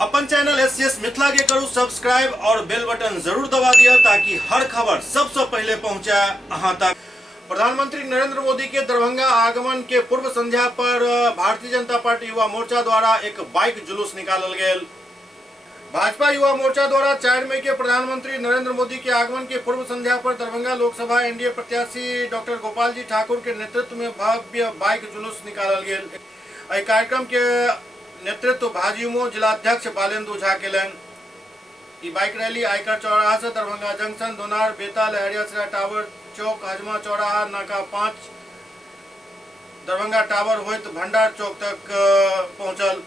अपन channel SCS Mithila के करू subscribe और बेल बटन जरूर दबा दिया ताकि हर खबर सबसे पहले पहुंचा अहां तक। प्रधानमंत्री नरेंद्र मोदी के दरभंगा आगमन के पूर्व संध्या पर भारतीय जनता पार्टी युवा मोर्चा द्वारा एक बाइक जुलूस निकालल गेल। भाजपा युवा मोर्चा द्वारा 4 मई के प्रधानमंत्री नरेंद्र मोदी के आगमन के पूर्व संध्या पर दरभंगा लोकसभा एनडीए प्रत्याशी डॉक्टर गोपाल जी ठाकुर के नेतृत्व में भव्य बाइक जुलूस निकालल गेल। एहि कार्यक्रम के नेतृत्व भाजयुमो जिलाध्यक्ष बालेंदु झा केलन। ई बाइक रैली आयकर चौराहा से दरभंगा जंक्शन, दोनार, बेताल, हरियासरा टावर चौक, हजमा चौराहा, नाका 5, दरभंगा टावर होइत भंडार चौक तक पहुंचल।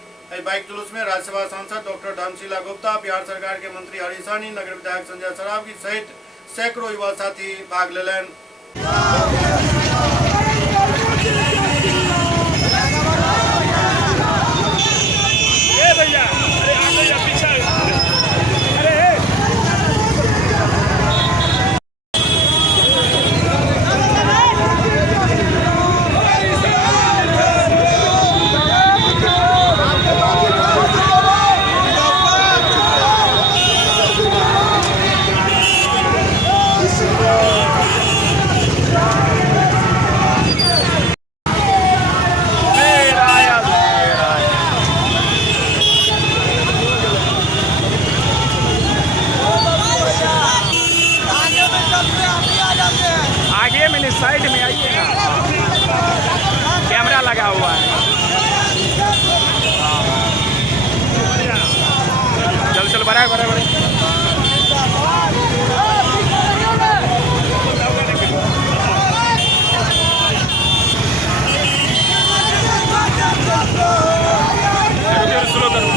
बाइक जुलूस में राज्यसभा सांसद डॉक्टर धर्मशीला गुप्ता, बिहार सरकार के मंत्री हरीश सहनी, नगर विधायक संजय सरावगी सहित सैकड़ों युवा साथी भाग लेलन। आगे में साइड में आइए ना, कैमरा लगा हुआ है। चल चल बड़ा बड़ा बड़े स्लो करो।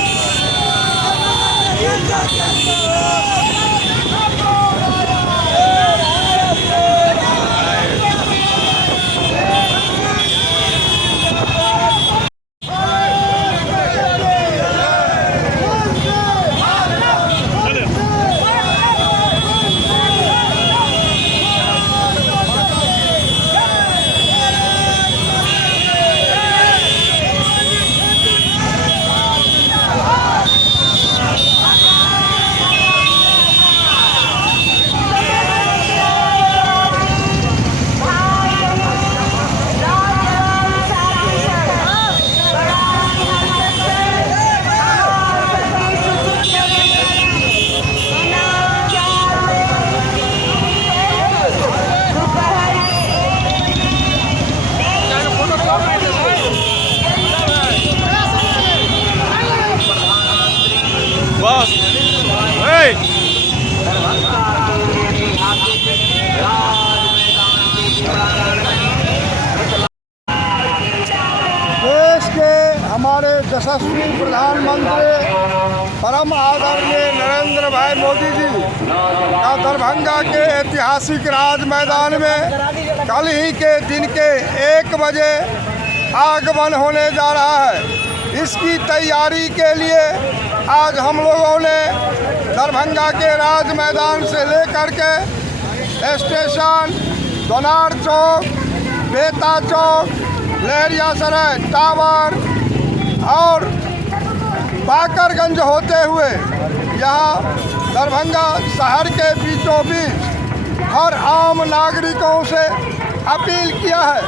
देश के हमारे यशस्वी प्रधानमंत्री परम आदरणीय नरेंद्र भाई मोदी जी का दरभंगा के ऐतिहासिक राज मैदान में कल ही के दिन के 1 बजे आगमन होने जा रहा है। इसकी तैयारी के लिए आज हम लोगों ने दरभंगा के राज मैदान से लेकर के स्टेशन, दोनार चौक, बेता चौक, लहरियासराय टावर और बाकरगंज होते हुए यहाँ दरभंगा शहर के बीचों बीच हर आम नागरिकों से अपील किया है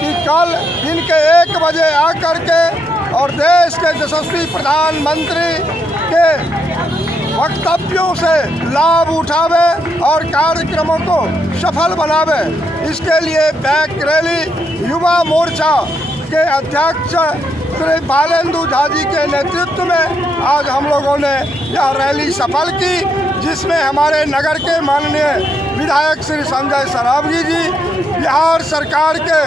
कि कल दिन के 1 बजे आकर के और देश के यशस्वी प्रधानमंत्री के वक्तव्यों से लाभ उठावे और कार्यक्रमों को सफल बनावे। इसके लिए बाइक रैली युवा मोर्चा के अध्यक्ष श्री बालेंदु झा जी के नेतृत्व में आज हम लोगों ने यह रैली सफल की, जिसमें हमारे नगर के माननीय विधायक श्री संजय सरावगी जी, बिहार सरकार के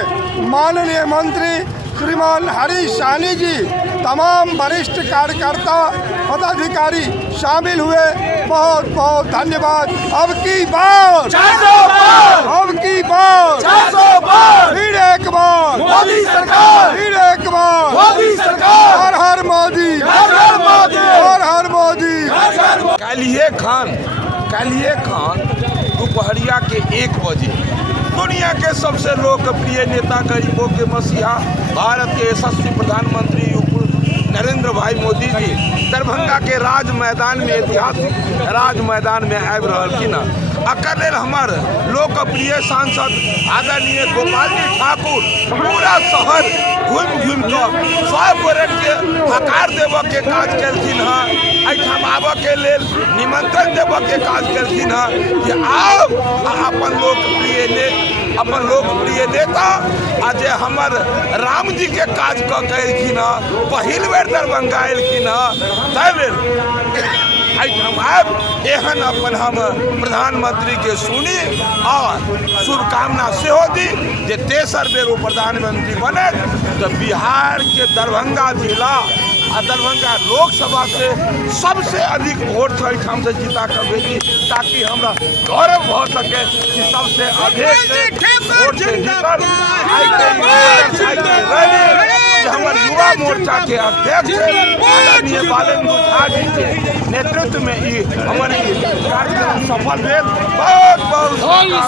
माननीय मंत्री श्रीमान हरीश सहनी जी, तमाम वरिष्ठ कार्यकर्ता पदाधिकारी शामिल हुए। बहुत बहुत धन्यवाद। अब की बार अब की बार फिर एक बार मोदी सरकार, फिर एक बार मोदी सरकार, हर हर मोदी, हर हर मोदी, हर हर मोदी। कालिए खान दोपहरिया के 1 बजे दुनिया के सबसे लोकप्रिय नेता, गरीबों के मसीहा, भारत के यशस्वी प्रधानमंत्री नरेंद्र भाई मोदी जी दरभंगा के राज मैदान में, ऐतिहासिक राज मैदान में आबि रहलखिन हँ। एकर लेल हमर लोकप्रिय सांसद आदरणीय गोपाल जी ठाकुर पूरा शहर घूम कऽ 100 गोरेके हकार देबऽ के काज केलखिन हँ। एहिठाम आबऽ के लेल निमंत्रण देबऽ के काज केलखिन हँ कि आउ अपन लोकप्रिय नेता आ जे हमर राम जी के काज कऽ के एलखिन हँ, पहिल बेर दरभंगा एलखिन हँ, ताहि लेल एहिठाम आब एहन अपन हम प्रधानमंत्री के सुनी और शुभकामना सेहो दी जे तेसर बेर वो प्रधानमंत्री बने तो बिहार के दरभंगा जिला आ दरभंगा लोकसभा से सबसे अधिक वोट एहिठाम से जीता कर भेजी, ताकि हमरा गौरव भ सके कि सबसे अधिक वोट से जीतल हमर युवा मोर्चा के अध्यक्ष आदरणीय बालेंद्र झा जी के नेतृत्व में ई हमर कार्यक्रम सफल भेल। बहुत बहुत